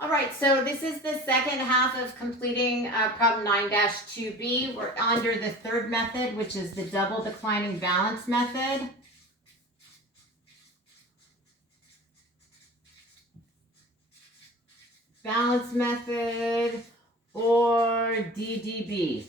All right, so this is the second half of completing problem 9-2B. We're under the third method, which is the double declining balance method. Balance method or DDB.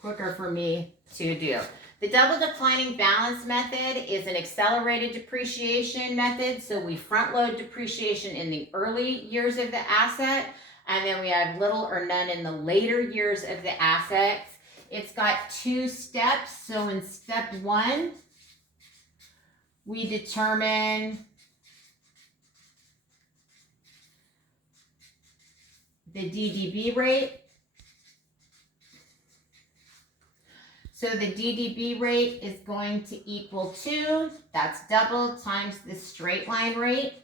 Quicker for me to do. The double declining balance method is an accelerated depreciation method. So we front load depreciation in the early years of the asset, and then we have little or none in the later years of the assets. It's got two steps. So in step one, we determine the DDB rate. So the DDB rate is going to equal 2, that's double, times the straight line rate.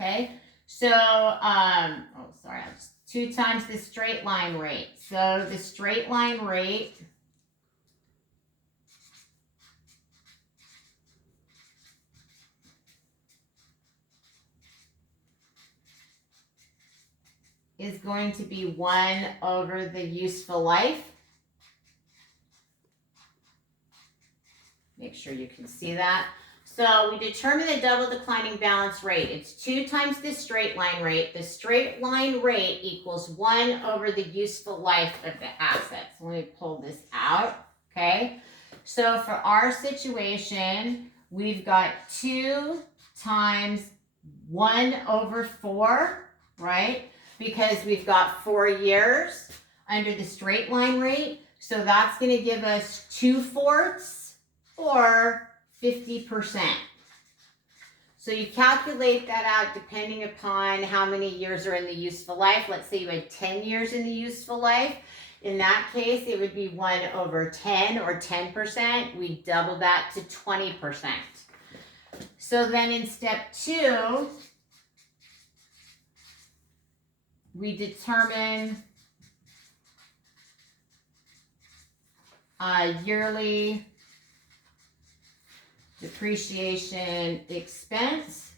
Okay, so, 2 times the straight line rate. So the straight line rate is going to be 1 over the useful life. Make sure you can see that. So we determine the double declining balance rate. It's 2 times the straight line rate. The straight line rate equals 1 over the useful life of the asset. So let me pull this out, okay? So for our situation, we've got 2 times 1 over 4, right? Because we've got 4 years under the straight line rate. So that's going to give us 2/4 or 50%. So you calculate that out depending upon how many years are in the useful life. Let's say you had 10 years in the useful life. In that case, it would be 1 over 10 or 10%. We double that to 20%. So then in step 2, we determine yearly depreciation expense,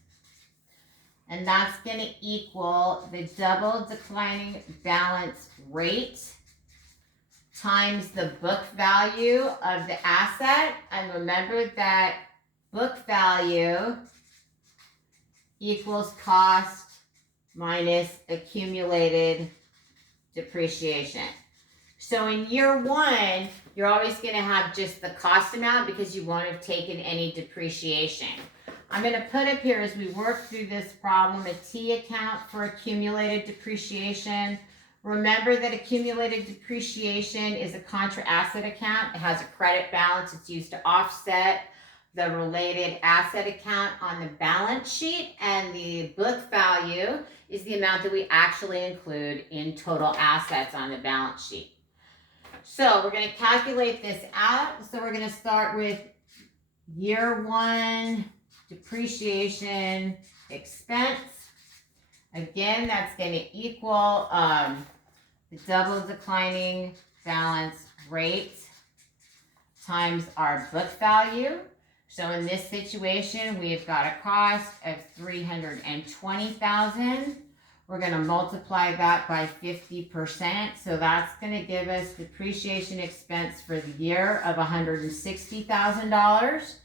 and that's going to equal the double declining balance rate times the book value of the asset. And remember that book value equals cost minus accumulated depreciation. So in year 1, you're always going to have just the cost amount because you won't have taken any depreciation. I'm going to put up here as we work through this problem a T account for accumulated depreciation. Remember that accumulated depreciation is a contra asset account. It has a credit balance. It's used to offset the related asset account on the balance sheet, and the book value is the amount that we actually include in total assets on the balance sheet. So we're going to calculate this out. So we're going to start with year 1 depreciation expense. Again, that's going to equal the double declining balance rate times our book value. So in this situation, we've got a cost of $320,000. We're going to multiply that by 50%. So that's going to give us depreciation expense for the year of $160,000.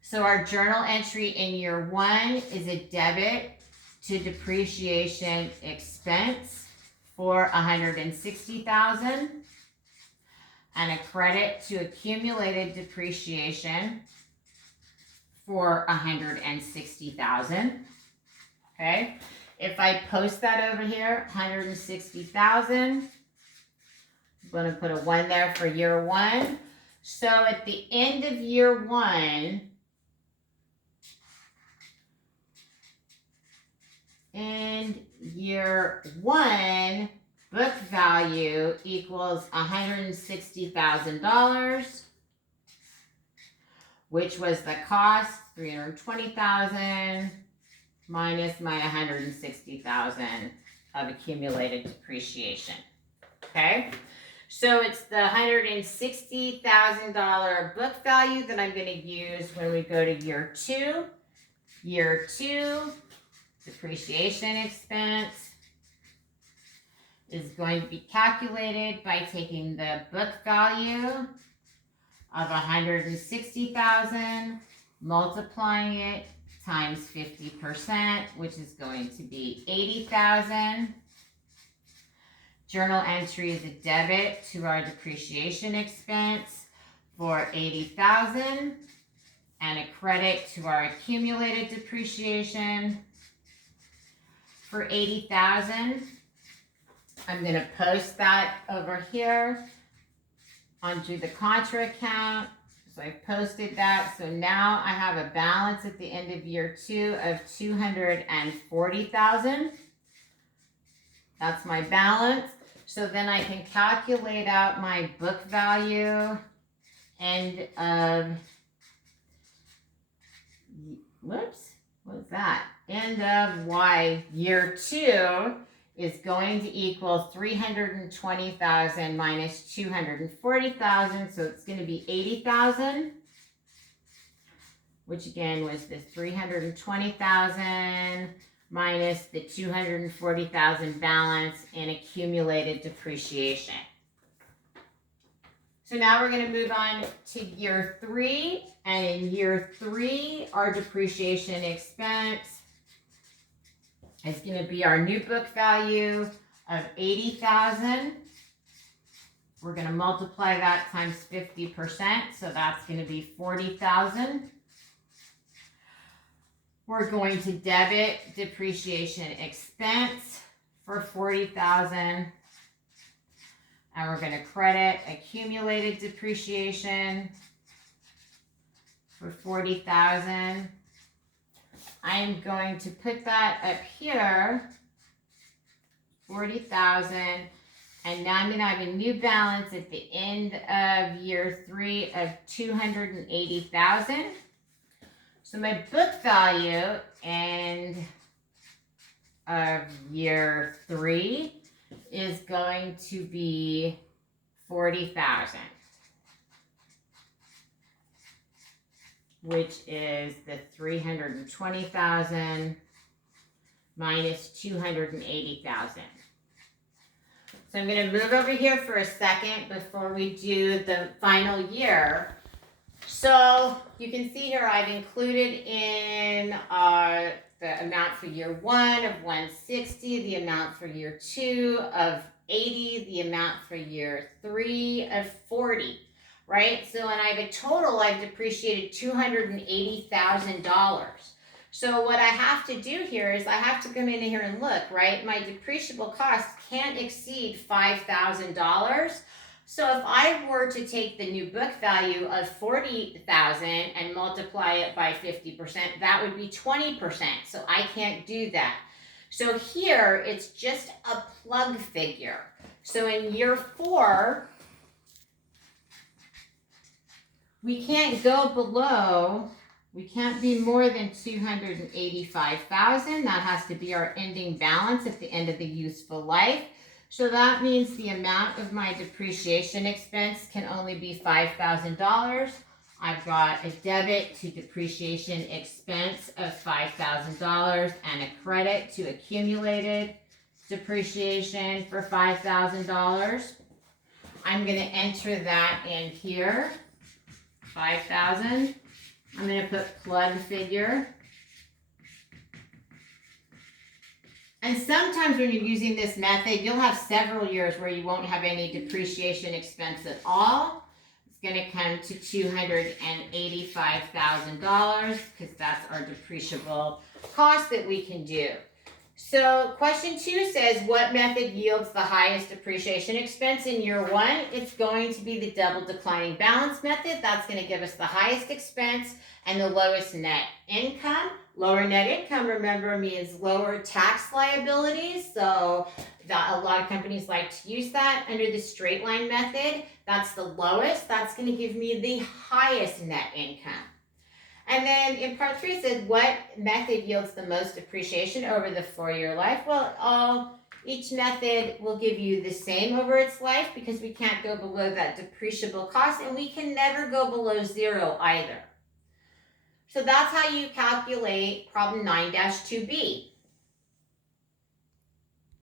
So our journal entry in year 1 is a debit to depreciation expense for $160,000 and a credit to accumulated depreciation for $160,000. Okay, if I post that over here, $160,000, I'm going to put a 1 there for year 1. So at the end of year 1, book value equals $160,000, which was the cost, $320,000 minus my $160,000 of accumulated depreciation. Okay, So it's the $160,000 book value that I'm going to use when we go to year 2. Year 2, depreciation expense is going to be calculated by taking the book value of $160,000, multiplying it times 50%, which is going to be $80,000. Journal entry is a debit to our depreciation expense for $80,000 and a credit to our accumulated depreciation for $80,000. I'm going to post that over here onto the contra account. So I posted that. So now I have a balance at the end of year 2 of $240,000. That's my balance. So then I can calculate out my book value end of, whoops, what's that? End of year 2 is going to equal $320,000 minus $240,000. So it's going to be $80,000, which again was the $320,000 minus the $240,000 balance in accumulated depreciation. So now we're going to move on to year 3. And in year 3, our depreciation expense is going to be our new book value of $80,000. We're going to multiply that times 50%. So that's going to be $40,000. We're going to debit depreciation expense for $40,000. And we're going to credit accumulated depreciation for $40,000. I'm going to put that up here, $40,000. And now I'm going to have a new balance at the end of year 3 of $280,000. So my book value end of year 3 is going to be $40,000, which is the $320,000 minus $280,000. So I'm going to move over here for a second before we do the final year. So you can see here I've included in the amount for year 1 of $160, the amount for year 2 of $80, the amount for year 3 of $40, right? So and I have a total, I've depreciated $280,000. So what I have to do here is I have to come in here and look, right? My depreciable cost can't exceed $5,000. So if I were to take the new book value of $40,000 and multiply it by 50%, that would be 20%. So I can't do that. So here it's just a plug figure. So in year 4, we can't go below, we can't be more than $285,000. That has to be our ending balance at the end of the useful life. So that means the amount of my depreciation expense can only be $5,000. I've got a debit to depreciation expense of $5,000 and a credit to accumulated depreciation for $5,000. I'm going to enter that in here, 5,000. I'm going to put plug figure. And sometimes when you're using this method, you'll have several years where you won't have any depreciation expense at all. It's going to come to $285,000 because that's our depreciable cost that we can do. So question 2 says, what method yields the highest depreciation expense in year 1? It's going to be the double declining balance method. That's going to give us the highest expense and the lowest net income. Lower net income, remember, means lower tax liabilities. So a lot of companies like to use that. Under the straight line method, that's the lowest. That's going to give me the highest net income. And then in part 3 it said, what method yields the most depreciation over the 4-year life? Well, each method will give you the same over its life because we can't go below that depreciable cost, and we can never go below 0 either. So that's how you calculate problem 9-2B.